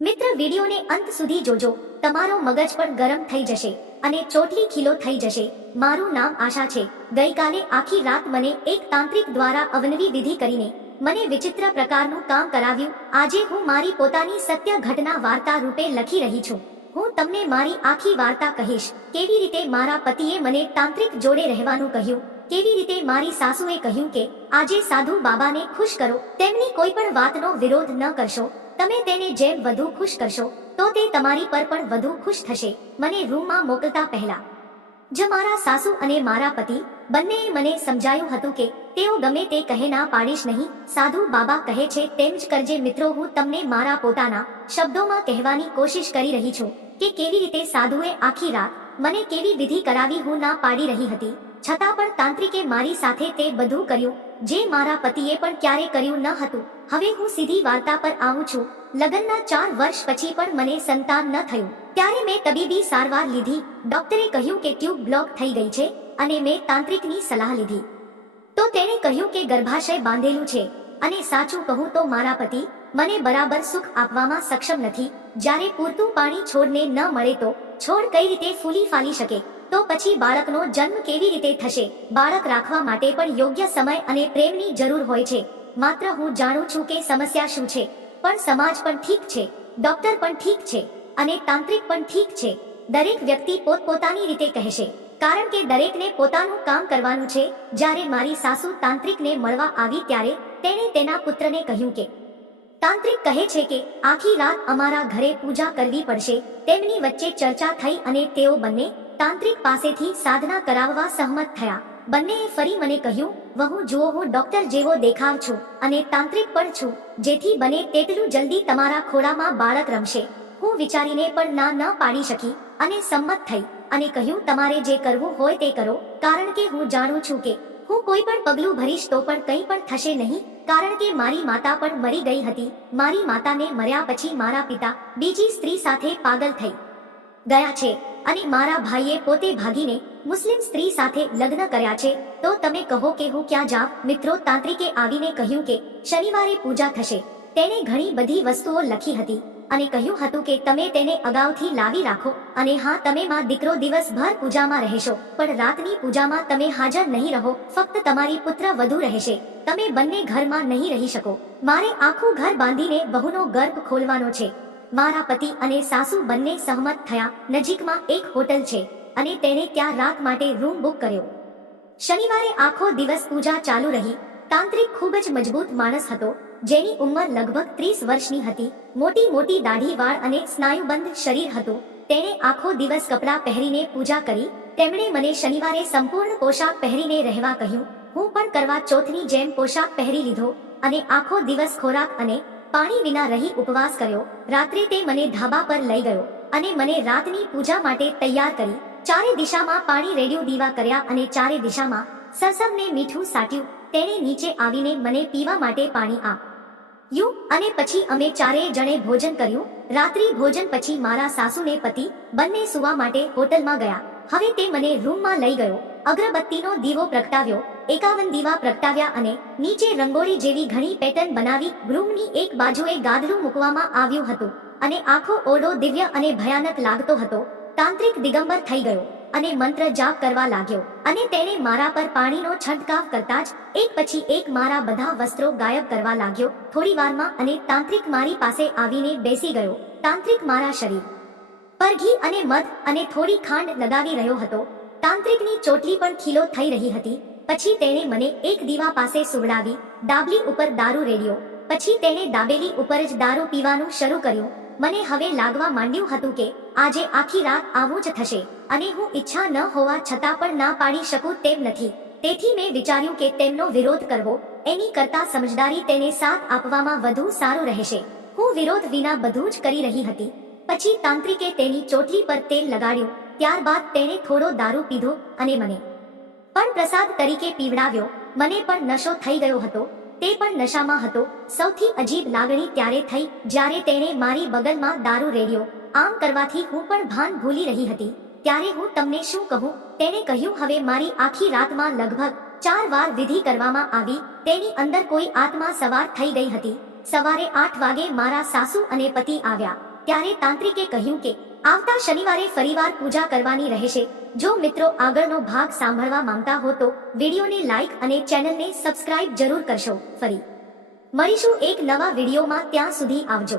મિત્ર, વિડીયોને અંત સુધી જોજો. તમારો મગજ પણ ગરમ થઈ જશે અને ચોટલી ખીલો થઈ જશે. મારું નામ આશા છે. ગઈકાલે આખી રાત મને એક તાંત્રિક દ્વારા અવનવી વિધિ કરીને મને વિચિત્ર પ્રકારનું કામ કરાવ્યું. આજે હું મારી પોતાની સત્ય ઘટના વાર્તા રૂપે લખી રહી છું. હું તમને મારી આખી વાર્તા કહીશ. કેવી રીતે મારા પતિએ મને તાંત્રિક જોડે રહેવાનું કહ્યું, કેવી રીતે મારી સાસુએ કહ્યું કે આજે સાધુ બાબાને ખુશ કરો, તેમની કોઈ પણ વાતનો વિરોધ ન કરશો. તમે તેને જેમ વધુ ખુશ કરશો તો તે તમારી પર પણ વધુ ખુશ થશે. મને રૂમમાં મોકલતા પહેલા જ મારા સાસુ અને મારા પતિ બંનેએ મને સમજાયું હતું કે તેઓ ગમે તે કહે ના પાડીશ નહીં. સાધુ બાબા કહે છે તેમ જ કરજે. મિત્રો, હું તમને મારા પોતાના શબ્દોમાં કહેવાની કોશિશ કરી રહી છું કે કેવી રીતે સાધુએ આખી રાત મને કેવી વિધિ કરાવી. હું ના પાડી રહી હતી છતાં પણ તાંત્રિકે મારી સાથે તે બધું કર્યું જે મારા પતિએ પણ ક્યારે કર્યું ન હતું. હવે હું સીધી વાર્તા પર આવું છું. લગ્નના 4 વર્ષ પછી પણ મને સંતાન ન થયું. ત્યારે મેં તબીબી સારવાર લીધી. ડોક્ટરે કહ્યું કે ટ્યુબ બ્લોક થઈ ગઈ છે અને મેં તાંત્રિકની સલાહ લીધી તો તેણે કહ્યું કે ગર્ભાશય બાંધેલું છે. અને સાચું કહું તો મારા પતિ મને બરાબર સુખ આપવામાં સક્ષમ નથી. જ્યારે પૂરતું પાણી છોડને ન મળે તો છોડ કઈ રીતે ફૂલી ફાલી શકે? તો પછી બાળકનો જન્મ કેવી રીતે થશે? બાળક રાખવા માટે પણ યોગ્ય સમય અને પ્રેમની જરૂર હોય છે. માત્ર હું જાણું છું કે સમસ્યા શું છે, પણ સમાજ પણ ઠીક છે, ડોક્ટર પણ ઠીક છે અને તાંત્રિક પણ ઠીક છે. દરેક વ્યક્તિ પોતપોતાની રીતે કહેશે, કારણ કે દરેકને પોતાનું કામ કરવાનું છે. જ્યારે મારી સાસુ તાંત્રિકને મળવા આવી ત્યારે તેણે તેના પુત્રને કહ્યું કે તાંત્રિક કહે છે કે આખી રાત અમારા ઘરે પૂજા કરવી પડશે. તેમની વચ્ચે ચર્ચા થઈ અને તેઓ બંને તાંત્રિક પાસેથી સાધના કરાવવા સહમત થયા. બંનેએ ફરી મને કહ્યું, વહુ જુઓ, હું ડોક્ટર જેવો દેખાવ છું અને તાંત્રિક પણ છું, જેથી બને તેટલું જલ્દી તમારા ખોળામાં બાળક રમશે. હું વિચારીને પણ ના ન પાડી શકી અને સંમત થઈ અને કહ્યું, તમારે જે કરવું હોય તે કરો, કારણ કે હું જાણું છું કે હું કોઈ પણ પગલું ભરીશ તો પણ કંઈ પણ થશે નહીં. કારણ કે મારી માતા પણ મરી ગઈ હતી. મારી માતાને મર્યા પછી મારા પિતા બીજી સ્ત્રી સાથે પાગલ થઈ ગયા છે અને મારા ભાઈએ પોતે ભાગીને મુસ્લિમ સ્ત્રી સાથે લગ્ન કર્યા છે. તો તમે કહો કે હું ક્યાં જાઉં? મિત્રો, તાંત્રિકે આવીને કહ્યું કે શનિવારે પૂજા થશે. તેણે ઘણી બધી વસ્તુઓ લખી હતી અને કહ્યું હતું કે તમે તેને અગાઉથી લાવી રાખો અને હા, તમે માં દીકરો દિવસભર પૂજામાં રહેશો, પણ રાતની પૂજામાં તમે હાજર નહીં રહો. ફક્ત તમારી પુત્ર વધુ રહેશે. તમે બંને ઘરમાં નહીં રહી શકો. મારે આખું ઘર બાંધીને વહુનો ગર્ભ ખોલવાનો છે. મારા પતિ અને સાસુ બંને સહમત થયા. નજીકમાં એક હોટલ છે અને તેણે ત્યાં રાત માટે રૂમ બુક કર્યો. શનિવારે આખો દિવસ પૂજા ચાલુ રહી. તાંત્રિક ખૂબ જ મજબૂત માણસ હતો, જેની ઉંમર લગભગ 30 વર્ષની હતી. મોટી મોટી દાઢી, વાળ અને સ્નાયુબંધ શરીર હતું. તેણે આખો દિવસ કપડાં પહેરીને પૂજા કરી. તેમણે મને શનિવારે સંપૂર્ણ પોશાક પહેરીને રહેવા કહ્યું. હું પણ કરવા ચોથની જેમ પોશાક પહેરી લીધો અને આખો દિવસ ખોરાક અને પાણી વિના રહી ઉપવાસ કર્યો. રાત્રે તે મને ધાબા પર લઈ ગયો અને મને રાતની પૂજા માટે તૈયાર કરી. ચારે દિશામાં પાણી રેડ્યું, દીવા કર્યા અને ચારે દિશામાં સરસમને મીઠું સાટ્યું. તેણે નીચે આવીને મને પીવા માટે પાણી આપ્યું અને પછી અમે ચારેય જણે ભોજન કર્યું. રાત્રિ ભોજન પછી મારા સાસુને પતિ બંને સુવા માટે હોટલમાં ગયા. હવે તે મને રૂમમાં લઈ ગયો. અગરબત્તીનો દીવો પ્રગટાવ્યો, 51 દીવા પ્રગટાવ્યા અને નીચે રંગોળી જેવી ઘણી પેટર્ન બનાવી. રૂમની એક બાજુએ ગાદલું મૂકવામાં આવ્યું હતું અને આખો ઓરડો દિવ્ય અને ભયાનક લાગતો હતો. તાંત્રિક દિગંબર થઈ ગયો અને મંત્ર જાપ કરવા લાગ્યો અને તેણે મારા પર પાણીનો છંટકાવ કરતા જ એક પછી એક મારા બધા વસ્ત્રો ગાયબ કરવા લાગ્યો. થોડી વારમાં અને તાંત્રિક મારી પાસે આવીને બેસી ગયો. તાંત્રિક મારા શરીર પર ઘી અને મધ અને થોડી ખાંડ લગાવી રહ્યો હતો. તાંત્રિકની ચોટલી પણ ખીલો થઈ રહી હતી. પછી તેણે મને એક દીવા પાસે સુવડાવી, ડાબલી ઉપર દારૂ રેડ્યો. પછી તેણે દાબેલી ઉપર જ દારૂ પીવાનું શરૂ કર્યું. મને હવે લાગવા માંડ્યું હતું કે આજે આખી રાત આવું જ થશે અને હું ઈચ્છા ન હોવા છતાં પણ ના પાડી શકું તેમ નથી. તેથી મેં વિચાર્યું કે તેમનો વિરોધ કરવો એની કરતા સમજદારી તેને સાથ આપવામાં વધુ સારું રહેશે. હું વિરોધ વિના બધું જ કરી રહી હતી. પછી તાંત્રિકે તેની ચોટલી પર તેલ લગાડ્યું. ત્યારબાદ તેણે થોડો દારૂ પીધો અને મને પણ પ્રસાદ તરીકે પીવડાવ્યો. મને પણ નશો થઈ ગયો હતો. તે પણ નશામાં હતો. સૌથી અજીબ લાગણી ત્યારે થઈ જ્યારે તેણે મારી બગલમાં દારૂ રેડ્યો. આમ કરવાથી હું પણ ભાન ભૂલી રહી હતી. ત્યારે હું તમને શું કહું? તેણે કહ્યું, હવે મારી આખી રાતમાં લગભગ 4 વાર વિધિ કરવામાં આવી. તેની અંદર કોઈ આત્મા સવાર થઈ ગઈ હતી. સવારે 8 વાગે મારા સાસુ અને પતિ આવ્યા ત્યારે તાંત્રિકે કહ્યું કે આવતા શનિવારે ફરીવાર પૂજા કરવાની રહેશે. જો મિત્રો આગળનો ભાગ સાંભળવા માંગતા હો તો વિડીયોને લાઈક અને ચેનલને સબસ્ક્રાઇબ જરૂર કરશો. ફરી મળીશું એક નવા વિડીયોમાં, ત્યાં સુધી આવજો.